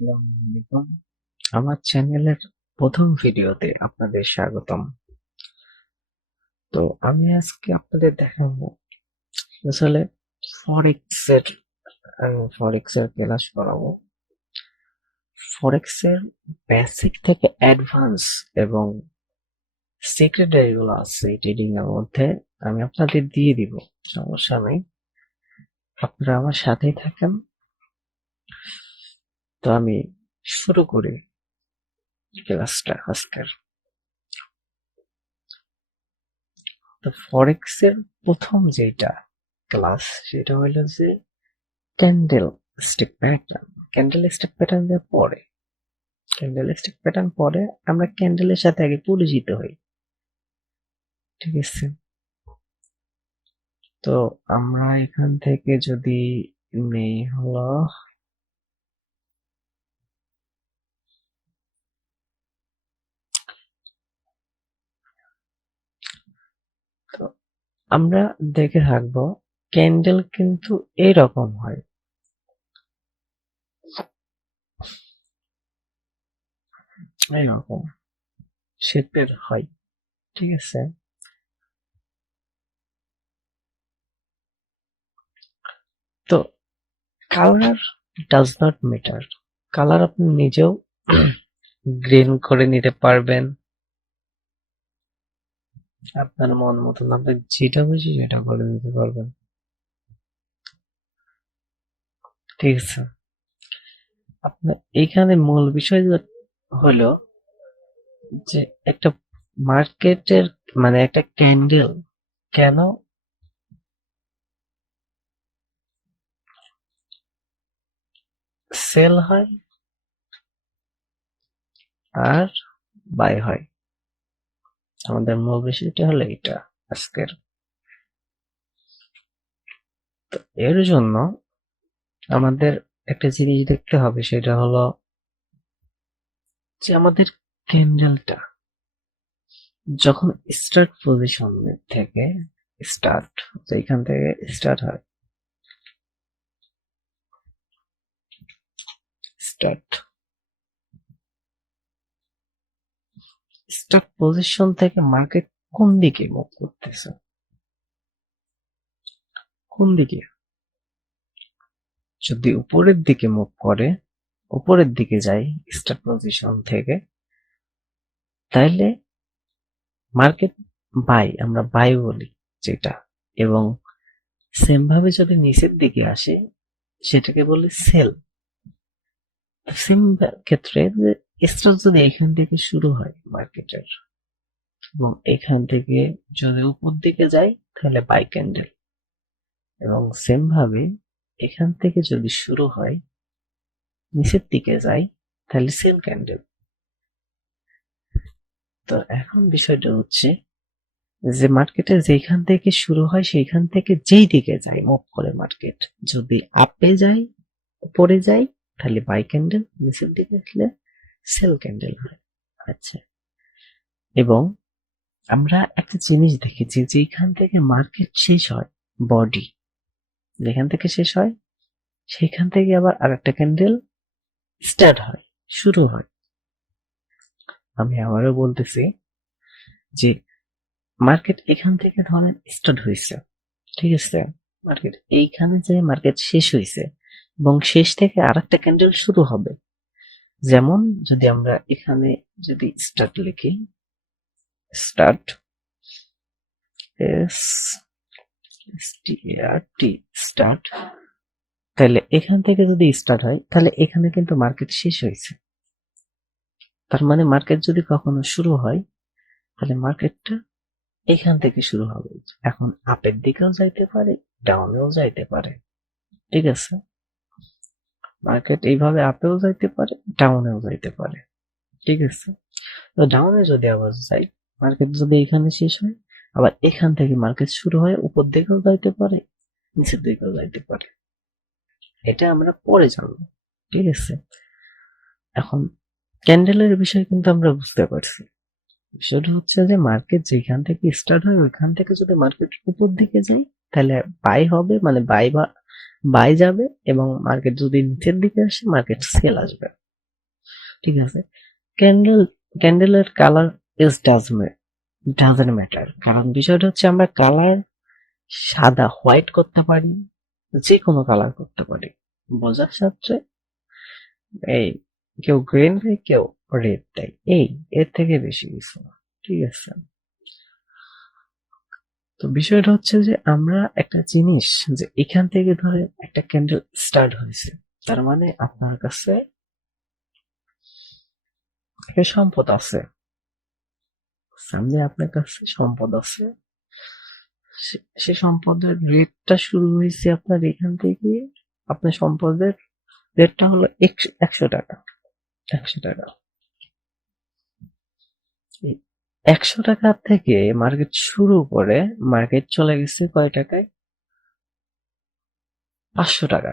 আসসালামু আলাইকুম। আমার চ্যানেলের প্রথম ভিডিওতে আপনাদের স্বাগতম। তো আমি আজকে আপনাদের দেখাবো আসলে ফরেক্স এর ক্লাস করাবো। ফরেক্স এর বেসিক থেকে অ্যাডভান্স এবং সিক্রেট যেগুলো আছে ট্রেডিং এর মধ্যে আমি আপনাদের দিয়ে দিব। সমস্যা নেই, আপনারা আমার সাথেই থাকেন। তো আমি শুরু করি ক্লাসটা আজকের। তো ফরেক্স এর প্রথম যেটা ক্লাস সেটা হলো যে candle stick pattern. Candle stick প্যাটার্নের পরে আমরা ক্যান্ডেলের সাথে আগে পরিচিত হই, ঠিক আছে? তো আমরা এখান থেকে যদি নেই হলো তো আমরা দেখে থাকবো ক্যান্ডেল কিন্তু এইরকম হয়, এইরকম শেপের হয়, ঠিক আছে? তো colour does not matter. Colour আপনি নিজেও গ্রিন করে নিতে পারবেন আপনার মন মতন, আপনি যেটা খুশি সেটা করে নিতে পারবেন, ঠিক আছে? আপনার এখানে মূল বিষয় হলো যে একটা মার্কেটের মানে একটা ক্যান্ডেল কেন সেল হয় আর বাই হয়, আমাদের মূল বিষয়টা হলো এটা আজকের। তো এর জন্য আমাদের একটা জিনিস দেখতে হবে, সেটা হলো যে আমাদের ক্যান্ডেলটা যখন স্টার্ট পজিশন থেকে স্টার্ট এখান থেকে স্টার্ট হয়, স্টার্ট স্টার্ট পজিশন থেকে মার্কেট কোন দিকে মুভ করতেছে, কোন দিকে? যদি উপরের দিকে মুভ করে, উপরের দিকে যায় স্টার্ট পজিশন থেকে, তাইলে মার্কেট বাই, আমরা বাই বলি যেটা। এবং সেম ভাবে যদি নিচের দিকে আসে সেটাকে বলে সেল। সেম ক্ষেত্রে যে স্টার্ট যদি এখান থেকে শুরু হয় মার্কেটের এবং এখান থেকে যদি উপর দিকে যায় তাহলে বাই ক্যান্ডেল, এবং সেম ভাবে এখান থেকে যদি শুরু হয় নিচের দিকে যায় তাহলে সেল ক্যান্ডেল। তো এখন বিষয়টা হচ্ছে যে মার্কেটে যেখান থেকে শুরু হয় সেইখান থেকে যেই দিকে যায় মুভ করে মার্কেট, যদি আপে যায় উপরে যায় তাহলে বাই ক্যান্ডেল, নিচের দিকে আসলে সেল ক্যান্ডেল হয়। আচ্ছা, এবং আমরা একটা জিনিস দেখেছি, যেখান থেকে মার্কেট শেষ হয় বডি, যেখান থেকে শেষ হয় সেখান থেকে আবার আরেকটা ক্যান্ডেল স্টার্ট হয়, শুরু হয়। আমি আবারও বলতেছি যে মার্কেট এখান থেকে ধরেন স্টার্ট হয়েছে, ঠিক আছে? মার্কেট এইখানে যে মার্কেট শেষ হয়েছে এবং শেষ থেকে আরেকটা ক্যান্ডেল শুরু হবে। যেমন যদি আমরা এখানে যদি স্টার্ট লিখি, স্টার্ট এস টি আর টি স্টার্ট, তাহলে এখান থেকে যদি স্টার্ট হয় তাহলে এখানে কিন্তু মার্কেট শেষ হয়েছে। তার মানে মার্কেট যদি কখনো শুরু হয় তাহলে মার্কেটটা এখান থেকে শুরু হবে। এখন আপের দিকেও যাইতে পারে, ডাউনেও যাইতে পারে, ঠিক আছে? মার্কেট এইভাবে আপেও যাইতে পারে, ডাউনেও যাইতে পারে, ঠিক আছে? তো ডাউনে যদি আবার যাই, মার্কেট যদি এখানে শেষ হয় আবার এখান থেকে মার্কেট শুরু হয় উপর দিকেও যাইতে পারে, নিচের দিকেও যাইতে পারে। এটা আমরা পরে জানবো, ঠিক আছে? এখন ক্যান্ডেলের বিষয় কিন্তু আমরা বুঝতে পারছি। বিষয়টা হচ্ছে যে মার্কেট যেখান থেকে স্টার্ট হয় ওইখান থেকে যদি মার্কেট উপর দিকে যায় তাহলে বাই হবে, মানে বাই বা বাই যাবে, এবং মার্কেট যদি নিচের দিকে আসে মার্কেট সেল আসবে। ঠিক আছে। ক্যান্ডেল ক্যান্ডেলের কালার ইজ ডাজন্ট ম্যাটার, কারণ বিষয়টা হচ্ছে আমরা কালার সাদা হোয়াইট করতে পারি, যে কোনো কালার করতে পারি, বোঝার সাথে এই কেউ গ্রিন দেয়, কেউ রেড দেয়, এই এর থেকে বেশি কিছু না, ঠিক আছে। তো বিষয়টা হচ্ছে যে আমরা একটা জিনিস, যে এখান থেকে ধরে একটা ক্যান্ডেল স্টার্ট হয়েছে, তার মানে আপনার কাছে একটা সম্পদ আছে, সামনে আপনার কাছে সম্পদ আছে, সে সম্পদের রেটটা শুরু হয়েছে আপনার এখান থেকে। আপনার সম্পদের রেটটা হলো 100 টাকা। 100 টাকা, এই 100 টাকা থেকে মার্কেট শুরু করে মার্কেট চলে গেছে কয় টাকায়? 500 টাকা।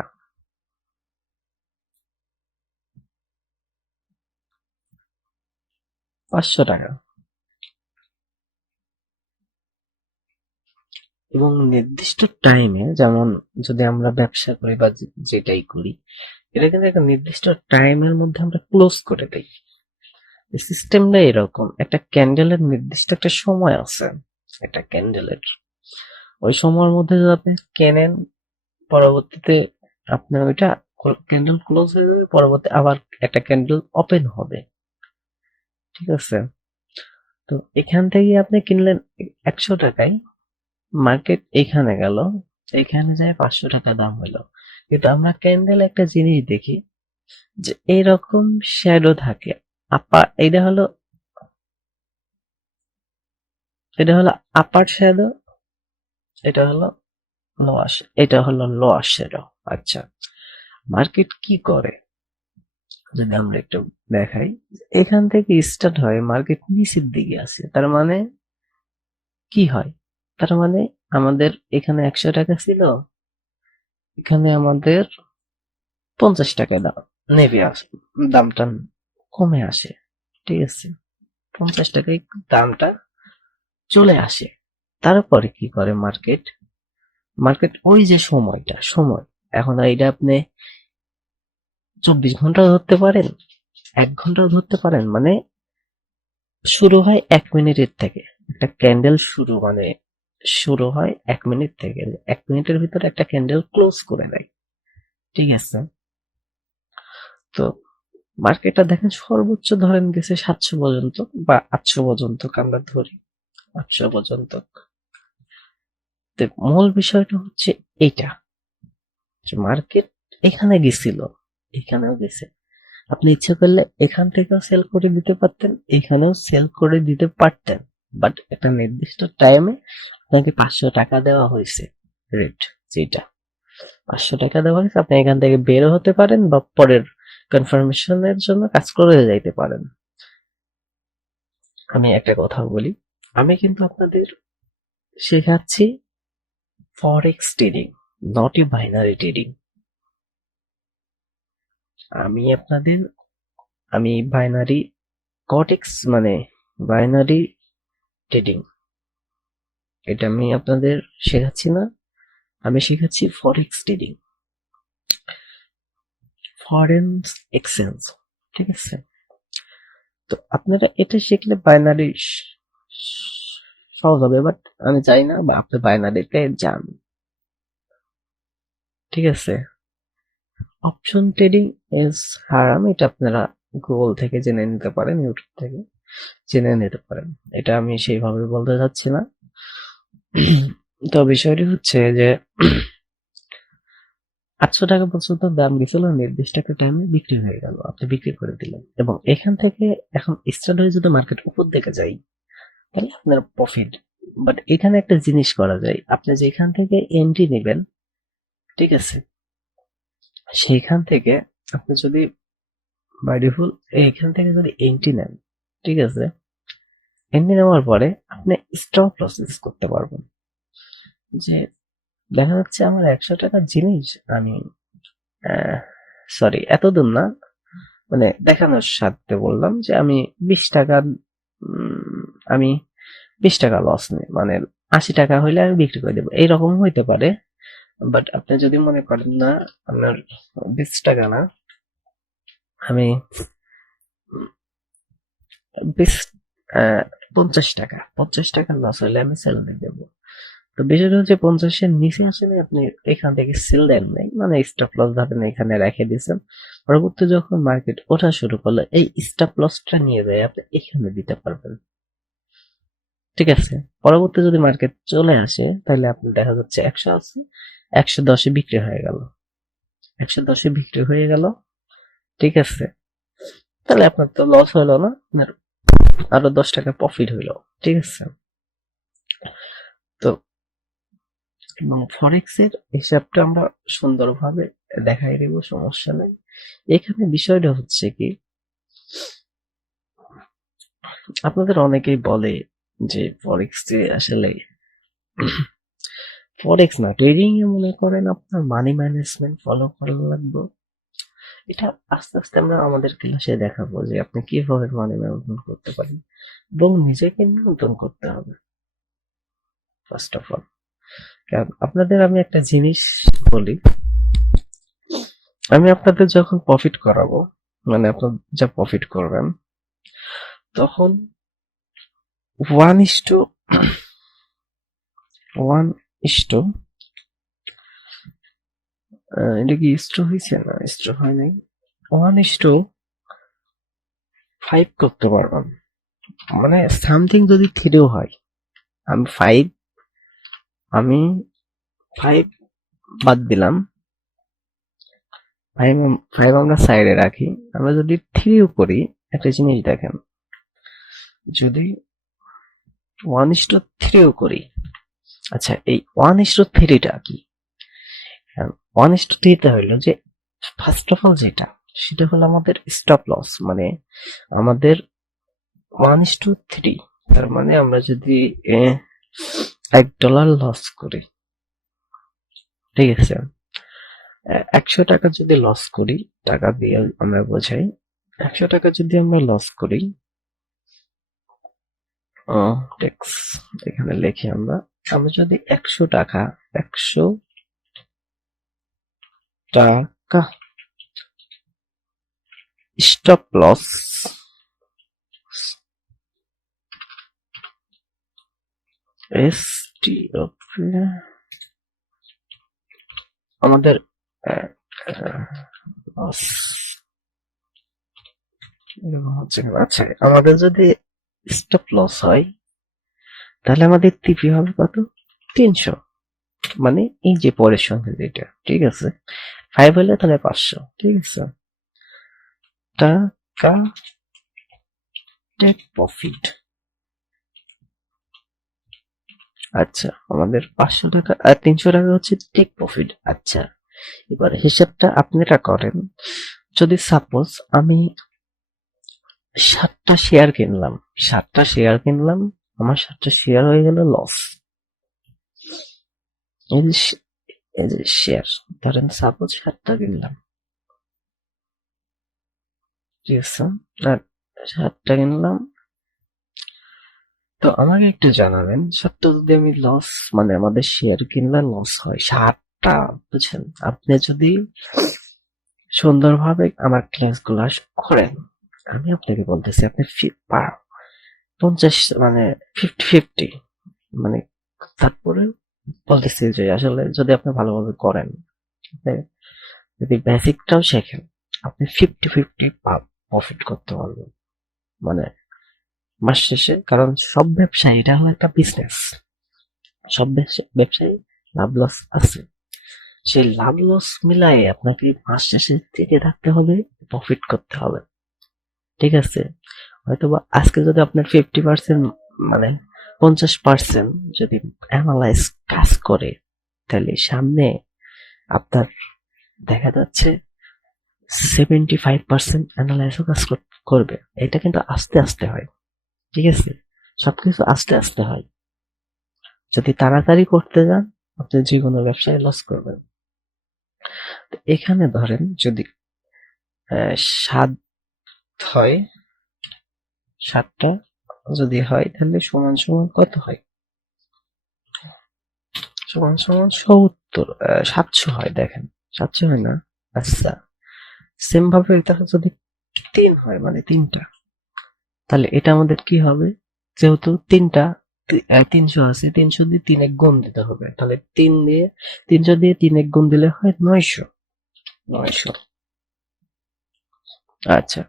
500 টাকা, এবং নির্দিষ্ট টাইমে, যেমন যদি আমরা ব্যবসা করি বা যেটাই করি, এটা কিন্তু একটা নির্দিষ্ট টাইমের মধ্যে আমরা ক্লোজ করে দেই। সিস্টেমটা এরকম, একটা ক্যান্ডেলের নির্দিষ্ট একটা সময় আছে, একটা ক্যান্ডেলের ওই সময়ের মধ্যে যদি আপনি কেনেন, পরবর্তীতে আপনার ওইটা ক্যান্ডেল ক্লোজ হয়ে যাবে, পরবর্তী আবার একটা ক্যান্ডেল ওপেন হবে, ঠিক আছে। তো এখান থেকে আপনি কিনলেন 100 টাকায়, মার্কেট এখানে গেল, এখানে যায় 500 টাকা দাম হইলো। কিন্তু আমরা ক্যান্ডেল একটা জিনিস দেখি, যে এইরকম শ্যাডো থাকে। এটা হলো আপার শ্যাডো, এটা হলো লোয়ার, এটা হলো লোয়ার শ্যাডো। আচ্ছা, মার্কেট কি করে যদি আমরা একটু দেখাই, এখান থেকে স্টার্ট হয়, মার্কেট নিচের দিকে আসে, তার মানে কি হয়, তার মানে আমাদের এখানে 100 টাকা ছিল, এখানে আমাদের 50 টাকা দাম নেমে আসে, দামটা কমে আসে, ঠিক আছে। 50 টাকায় দামটা চলে আসে। তারপরে কি করে মার্কেট, মার্কেট ওই যে সময়, এখন এইটা আপনি 24 ঘন্টা ধরতে পারেন, 1 ঘন্টাও ধরতে পারেন, মানে শুরু হয় 1 মিনিটের থেকে। একটা ক্যান্ডেল শুরু হয় 1 মিনিট থেকে, 1 মিনিটের ভিতরে একটা ক্যান্ডেল ক্লোজ করে দেয়, ঠিক আছে। তো মার্কেটটা দেখেন সর্বোচ্চ ধরেন গেছে 700 পর্যন্ত বা 800 পর্যন্ত, আমরা ধরি 800 পর্যন্ত। তো মূল বিষয়টা হচ্ছে এইটা, যে মার্কেট এখানে গেছিল, এখানেও গেছে, আপনি ইচ্ছা করলে এখান থেকেও সেল করে দিতে পারতেন, এখানেও সেল করে দিতে পারতেন, বাট একটা নির্দিষ্ট টাইমে আপনাকে 500 টাকা দেওয়া হয়েছে, রেট যেটা 500 টাকা দেওয়া হয়েছে, আপনি এখান থেকে বের হতে পারেন বা পরের কনফার্মেশনের জন্য কাজ করে যাইতে পারেন। আমি একটা কথা বলি, আমি কিন্তু আপনাদের শেখাচ্ছি forex trading, not a binary trading. আমি আপনাদের আমি বাইনারি কটেক্স মানে বাইনারি ট্রেডিং, এটা আমি আপনাদের শেখাচ্ছি না, আমি শেখাচ্ছি ফরেক্স ট্রেডিং, ফরেন এক্সচেঞ্জ, ঠিক আছে। তো আপনারা এটা শিখলে বাইনারি সহজ হবে, বাট আমি চাই না বা আপনি বাইনারিতে যান, ঠিক আছে। অপশন ট্রেডিং ইজ হারাম, এটা আপনারা গুগল থেকে জেনে নিতে পারেন, ইউটিউব থেকে জেনে নিতে পারেন, এটা আমি সেইভাবে বলতে চাচ্ছি না। তো বিষয়টি হচ্ছে যে 800 টাকা পর্যন্ত দাম গেছিল, নির্দিষ্ট একটা টাইমে বিক্রি হয়ে গেল, আপনি বিক্রি করে দিলেন, এবং এখান থেকে এখন স্টার্ট হয়ে যদি মার্কেট উপর দিকে যায়, তাহলে আপনার প্রফিট। বাট এখানে একটা জিনিস করা যায়, আপনি যেখান থেকে এন্ট্রি নেবেন, ঠিক আছে, সেইখান থেকে আপনি যদি বাই ডিফল্ট এইখান থেকে যদি এন্ট্রি নেন, ঠিক আছে, এন্ট্রি নেওয়ার পরে আপনি স্টপ লস করতে পারবেন। যে দেখা যাচ্ছে আমার 100 টাকার জিনিস, আমি সরি এত দূর না, মানে দেখানোর স্বার্থে বললাম যে আমি 20 টাকা, আমি 20 টাকা লস নেই, মানে 80 টাকা হইলে আমি বিক্রি করে দেবো, এইরকম হইতে পারে। বাট আপনি যদি মনে করেন না, আপনার 20 টাকা না, আমি বেশ 50 টাকা লস হলে আমি সেল দিয়ে দেবো। তো বিষয়টা হচ্ছে 50-এর নিচে আসলে আপনি এখান থেকে সেল দেন নাই, মানে স্টপ লস ধরেন এখানে রেখে দিয়েছেন। পরবর্তী যখন মার্কেট ওঠা শুরু করলো, এই স্টপ লসটা নিয়ে যায় আপনি এখানে দিতে পারবেন। ঠিক আছে, পরবর্তী যদি মার্কেট চলে আসে তাহলে আপনি দেখা যাচ্ছে 180, 110-এ বিক্রি হয়ে গেল, 110-এ বিক্রি হয়ে গেল। ঠিক আছে, তাহলে আপনার তো লস হলো না, আপনার আরো 10 টাকা প্রফিট হইলো। ঠিক আছে, তো এবং ফরেক্স এর হিসাবটা আমরা সুন্দরভাবে দেখাই দেব, সমস্যা নেই। এখানে বিষয়টা হচ্ছে কি, আপনাদের অনেকেই বলে যে ফরেক্স এ আসলে ফরেক্স না, ট্রেডিং এ মনে করেন আপনার মানি ম্যানেজমেন্ট ফলো করা লাগবে। এটা আস্তে আস্তে আমরা আমাদের ক্লাসে দেখাবো যে আপনি কিভাবে মানি ম্যানেজমেন্ট করতে পারেন এবং নিজেকে নিয়ন্ত্রণ করতে হবে ফার্স্ট অফ অল। কারণ আপনাদের আমি একটা জিনিস বলি, আমি আপনাদের যখন প্রফিট করাবো, মানে আপনার যা প্রফিট করবেন, তখন 1:1, এটা কি স্ট্রো হয়েছে? না, স্ট্রো হয় নাই। 1:5 করতে পারবেন, মানে সামথিং যদি থ্রিও হয়, আমি ফাইভ আমি ফাইভ বাদ দিলাম, ফাইভ ফাইভ আমরা সাইডে রাখি। আমরা যদি থ্রিও করি, একটা জিনিস দেখেন, যদি 1:3ও করি, আচ্ছা এই 1:3টা কি? 1:3টা হইলো যে ফার্স্ট অফ অল যেটা, সেটা হলো আমাদের স্টপ লস, মানে আমাদের 1:3, তার মানে আমরা যদি $1 লস করি, ঠিক আছে, 100 টাকা যদি লস করি, টাকা দিয়ে আমরা বোঝাই, 100 টাকা যদি আমরা লস করি, ট্যাক্স এখানে লিখি আমরা, আমরা যদি 100 টাকা স্টপ লস আমাদের লস হচ্ছে না, আচ্ছা আমাদের যদি স্টপ লস হয়, তাহলে আমাদের টিপি হবে কত? 300, মানে এই যে পরের সংখ্যা যেটা, ঠিক আছে, 5 হলে তাহলে 500, ঠিক আছে, টাকা টেক প্রফিট। আচ্ছা, আমাদের 500 টাকা আর 300 টাকা হচ্ছে টেক প্রফিট। আচ্ছা, এবার হিসাবটা আপনারা করেন, যদি সাপোজ আমি 7টা শেয়ার কিনলাম, আমার 7টা শেয়ার হয়ে গেল লস। এই যে শেয়ার, ধরেন সাপোজ 7টা কিনলাম, ঠিক আছে, আর 7টা কিনলাম। তো আমাকে একটু জানাবেন, 7টা যদি আমি লস, মানে আমাদের শেয়ার কিনলে লস হয় 7টা, বুঝছেন? আপনি যদি সুন্দরভাবে আমার ক্লাসগুলো করেন, আমি আপনাকে বলতেছি আপনি 50, মানে 50-50, মানে তারপরে বলতেছি যে আসলে যদি আপনি ভালোভাবে করেন, আপনি যদি বেসিকটাও শেখেন, আপনি 50-50 প্রফিট করতে পারবেন, মানে মাস শেষে। কারণ সব ব্যবসায়ী, এটা হলো একটা বিজনেস, সব ব্যবসায়ী লাভ লস আছে, সেই লাভ লস মিলাই আপনাকে মাস শেষে টিকে থাকতে হবে, প্রফিট করতে হবে, ঠিক আছে। হয়তোবা আজকে যদি আপনার 50%, মানে 50% যদি অ্যানালাইজ কাজ করে, তাহলে সামনে আপনার দেখা যাচ্ছে 75% অ্যানালাইজও কাজ করবে। এটা কিন্তু আস্তে আস্তে হয়, ঠিক আছে, সবকিছু আস্তে আস্তে হয়। যদি তাড়াতাড়ি করতে যান, আপনি যে কোনো ব্যবসায় লস করবেন। তো এখানে ধরেন যদি 7 হয়, 7টা যদি হয়, তাহলে সমান সমান কত হয়? সমান সমান 70, 700 হয়, দেখেন 700 হয় না? আচ্ছা, সেম ভাবে এটা যদি 3 হয়, মানে 3টা, তাহলে এটা আমাদের কি হবে, যেহেতু 300 আছে, 300 দিয়ে 3 এক গুণ দিতে হবে, তাহলে 300 দিয়ে 3 এক গুণ দিলে হয় 900। আচ্ছা,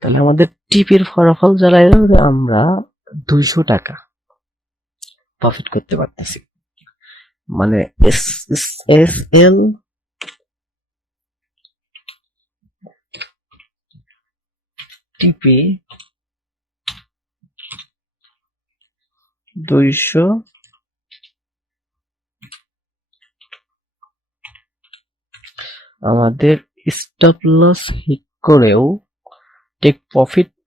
তাহলে আমাদের টিপির ফলাফল যারা আমরা 200 টাকা প্রফিট করতে পারতেছি। মানে এস এস এল টিপি 200 আমাদের স্টপ লস হিট করেও টেক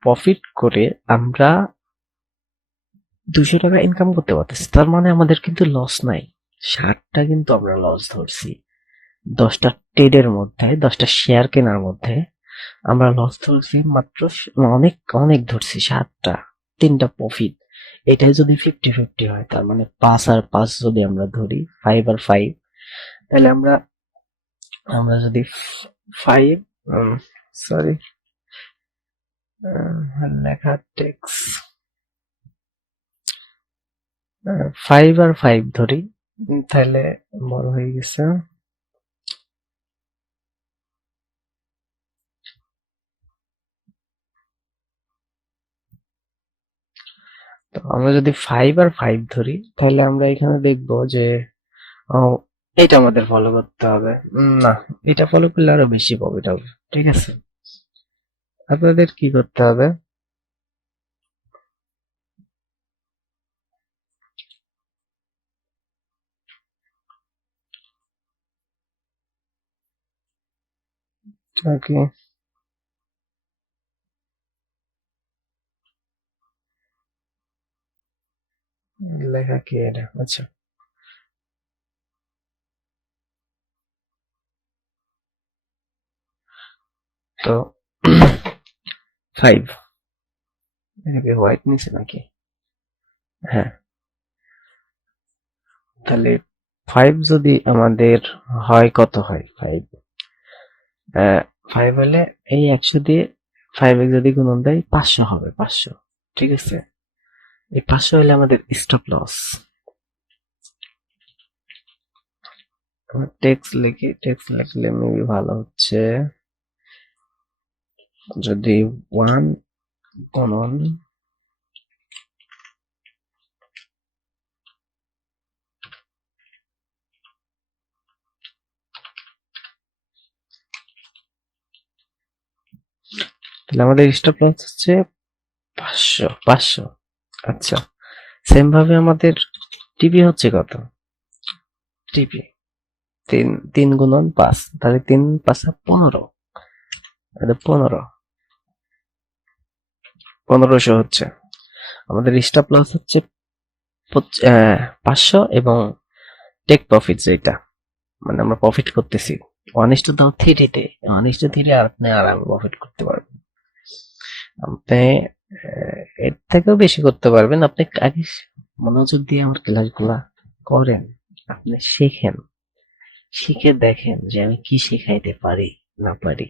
প্রফিট করে আমরা 200 টাকা ইনকাম করতে পারতেছি। তার মানে আমাদের কিন্তু লস নাই। 60টা কিন্তু আমরা লস ধরছি। 10টা ট্রেডের মধ্যে, 10টা শেয়ার কেনার মধ্যে আমরা লস ধরছি মাত্র অনেক অনেক ধরছি 7টা, 3টা প্রফিট। এটাই যদি 50-50 হয়, তার মানে 5 আর 5 যদি আমরা ধরি, 5 আর 5, তাহলে আমরা আমরা যদি 5, সরি লেখা টেক্স 5 আর 5 ধরি, তাহলে বড় হয়ে গেছে। তো আমরা যদি 5 আর 5 ধরি, তাহলে আমরা এখানে দেখবো যে ও, এটা আমাদের ফলো করতে হবে। না, এটা ফলো করলে আরো বেশি প্রফিট হবে। ঠিক আছে, আপনাদের কি করতে হবে, ওকে, লেখা কি এটা, আচ্ছা। তো 5 এটাকে হোয়াইট নিচে নাকি, হ্যাঁ, তাহলে 5 যদি আমাদের হয়, কত হয় 5, 5 হলে এই 100 দিয়ে 5 যদি গুণন দেয় 500 হবে, 500। ঠিক আছে, এই 500 হলে আমাদের স্টপ লস। টেক্সট লিখলে মেবি ভালো হচ্ছে, যদি 1 গুণন তাহলে আমাদের স্টপ লস হচ্ছে 500। আচ্ছা, সেম ভাবে আমাদের টিপি হচ্ছে কত, টিপি 3 গুণন 5, তাহলে 3 5 15, 1500 হচ্ছে আমাদের স্টপ লস হচ্ছে 500, এবং টেক প্রফিট যেটা মানে আমরা প্রফিট করতেছি 1:3 1:3 আর আপনি আরামে প্রফিট করতে পারবেন। আপনি এর থেকেও বেশি করতে পারবেন। আপনি আগে মনোযোগ দিয়ে আমার ক্লাসগুলা করেন, আপনি শেখেন, শিখে দেখেন যে আমি কি শেখাইতে পারি না পারি।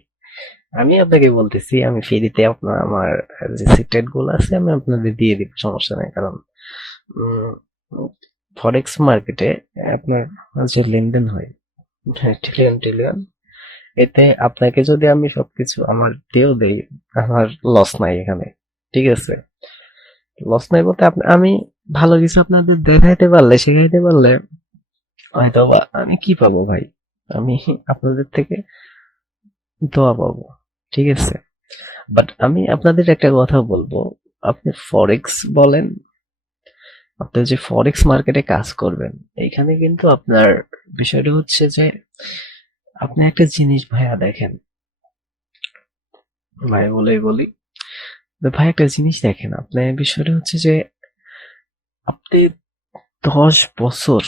আমি আপনাকে বলতেছি, আমি ফ্রিতে আপনার আমার যে সিক্রেট গুলো আছে আমি আপনাদের দিয়ে দিব, সমস্যা নাই। কারণ ফরেক্স মার্কেটে আপনার যে লেনদেন হয়, ট্রিলিয়ন ট্রিলিয়ন, এতে আপনাকে যদি আমি সবকিছু আমার দিয়েও দেই, আমার লস নাই এখানে। ঠিক আছে, লস নাই বলতে আমি ভালো কিছু আপনাদের দেখাইতে পারলে, শেখাইতে পারলে হয়তো বা আমি কি পাবো ভাই, আমি আপনাদের থেকে দোয়া পাবো। ঠিক আছে, বাট আমি আপনাদের একটা কথা বলবো, আপনি ফরেক্স বলেন, আপনি যে ফরেক্স মার্কেটে কাজ করবেন, এখানে কিন্তু আপনার বিষয়টা হচ্ছে যে আপনি একটা জিনিস ভাইয়া দেখেন, ভাই বলেই বলি, ভাই একটা জিনিস দেখেন, আপনার বিষয়টা হচ্ছে যে আপনি 10 বছর,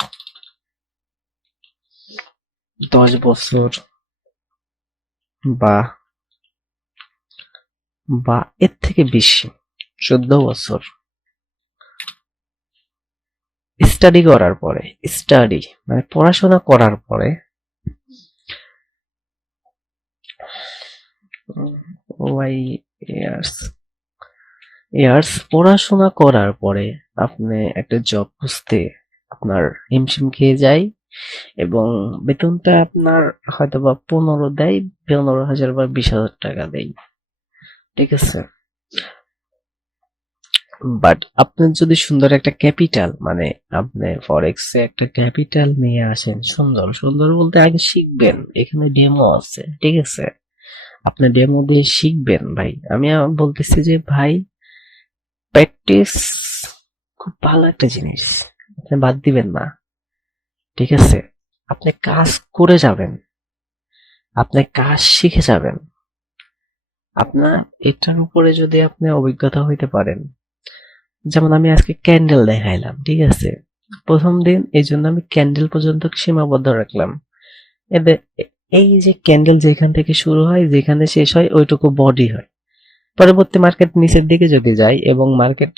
10 বছর বা বা এর থেকে বেশি, 14 বছর স্টাডি করার পরে, স্টাডি মানে পড়াশোনা করার পরে, ওয়াই ইয়ার্স ইয়ার্স পড়াশোনা করার পরে আপনি একটা জব খুঁজতে আপনার হিমশিম খেয়ে যায় এবং বেতনটা আপনার হয়তোবা 15 দেয়, 15,000 বা 20,000 টাকা দেয়, ঠিক আছে? বাট আপনার যদি সুন্দর একটা ক্যাপিটাল, মানে আপনি ফরেক্সে একটা ক্যাপিটাল নিয়ে আসেন, সুন্দর সুন্দর বলতে আগে শিখবেন, এখানে ডেমো আছে, ঠিক আছে? আপনি ডেমো দিয়ে শিখবেন ভাই। আমি বলতেছি যে ভাই, প্র্যাকটিস খুব ভালো একটা জিনিস, আপনি বাদ দিবেন না, ঠিক আছে? আপনি কাজ করে যাবেন, আপনি কাজ শিখে যাবেন, আপনার এটার উপরে যদি আপনি অভিজ্ঞতা হইতে পারেন। যেমন আমি আজকে ক্যান্ডেল দেখাইলাম, ঠিক আছে? প্রথম দিন এই জন্য আমি ক্যান্ডেল পর্যন্ত সীমাবদ্ধ রাখলাম। এদের এই যে ক্যান্ডেল যেখান থেকে শুরু হয় যেখানে শেষ হয় ওইটুকু বডি হয়। পরবর্তী মার্কেট নিচের দিকে যদি যায় এবং মার্কেট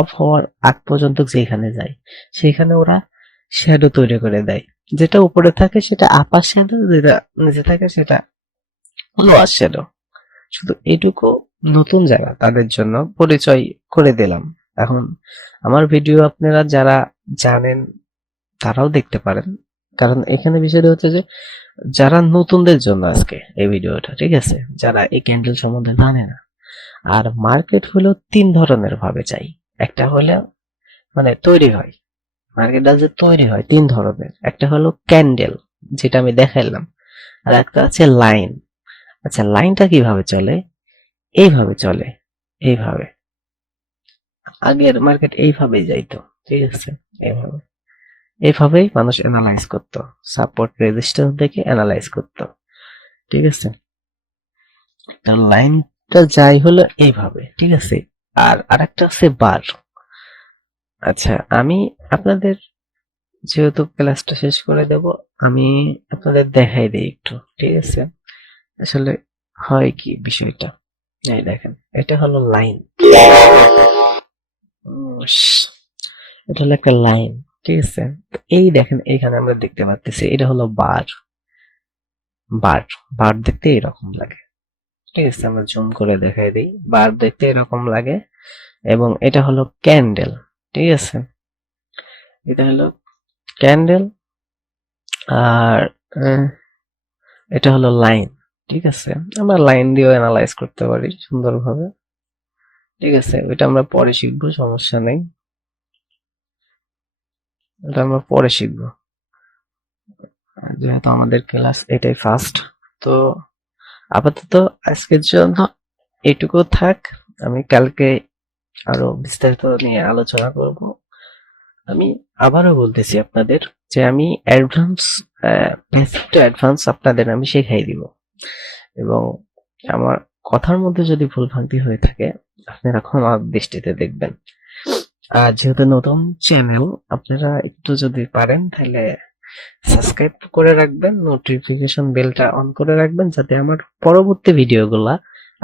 অফ হওয়ার আগ পর্যন্ত যেখানে যায় সেখানে ওরা শ্যাডো তৈরি করে দেয়। যেটা উপরে থাকে সেটা আপার শ্যাডো, যেটা নিচে থাকে সেটা লোয়ার শ্যাডো। শুধু এটুকু নতুন জায়গা তাদের জন্য পরিচয় করে দিলাম। এখন আমার ভিডিও আপনারা যারা জানেন তারাও দেখতে পারেন, কারণ এখানে বিষয়টা হচ্ছে যে যারা নতুনদের জন্য আজকে এই ভিডিওটা, ঠিক আছে? যারা এই ক্যান্ডেল সম্বন্ধে জানে না। আর মার্কেট হলো 3 ধরনের ভাবে চাই। একটা হলো মানে তৈরি হয়, মার্কেটটা যে তৈরি হয় 3 ধরনের। একটা হলো ক্যান্ডেল, যেটা আমি দেখাইলাম, আর একটা আছে লাইন। আচ্ছা, লাইনটা কিভাবে চলে? এইভাবে চলে, এইভাবে। আগের মার্কেট এইভাবেই যাইতো, ঠিক আছে? এইভাবে, এইভাবেই মানুষ অ্যানালাইজ করতো, সাপোর্ট রেজিস্ট্যান্স দেখে অ্যানালাইজ করতো, ঠিক আছে? তার লাইনটা যাই হলো এইভাবে, ঠিক আছে? আর আরেকটা আছে বার। আচ্ছা, আমি আপনাদের যেহেতু ক্লাসটা শেষ করে দেব, আমি আপনাদের দেখাই দিই একটু, ঠিক আছে? আসলে হয় কি বিষয়টা, এই দেখেন, এটা হলো লাইন, এটা হলো একটা লাইন, ঠিক আছে? তো এই দেখেন এখানে আমরা দেখতে পাচ্ছি এটা হলো বার। বার, বার দেখতে এরকম লাগে, ঠিক আছে? আমরা জুম করে দেখাই দিই, বার দেখতে এরকম লাগে। এবং এটা হলো ক্যান্ডেল, ঠিক আছে? এটা হলো ক্যান্ডেল। আর আহ, এটা হলো লাইন, ঠিক আছে? আমরা লাইন দিয়েও অ্যানালাইজ করতে পারি সুন্দরভাবে, ঠিক আছে? ওইটা আমরা পরে শিখবো, সমস্যা নেই, এটা আমরা পরে শিখবো, যেহেতু আমাদের ক্লাস এটাই ফার্স্ট। তো আপাতত আজকের জন্য এটুকু থাক, আমি কালকে আরো বিস্তারিত নিয়ে আলোচনা করব। আমি আবারও বলতেছি আপনাদের যে আমি অ্যাডভান্স, বেসিক টু অ্যাডভান্স আপনাদের আমি শেখাই দিব। এবং আমার কথার মধ্যে যদি ভুলভ্রান্তি হয়ে থাকে আপনারা ক্ষমা দৃষ্টিতে দেখবেন। আর যেহেতু নতুন চ্যানেল, আপনারা একটু যদি পারেন তাহলে সাবস্ক্রাইব করে রাখবেন, নোটিফিকেশন বেলটা অন করে রাখবেন, যাতে আমার পরবর্তী ভিডিওগুলা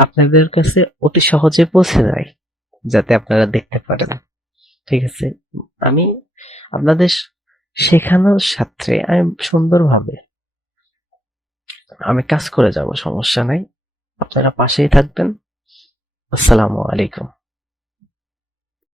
আপনাদের কাছে অতি সহজে পৌঁছে যায়, যাতে আপনারা দেখতে পারেন, ঠিক আছে? আমি আপনাদের শেখানোর সাথে আমি সুন্দরভাবে আমি কাজ করে যাব, সমস্যা নাই। আপনারা পাশেই থাকবেন। আসসালামু আলাইকুম।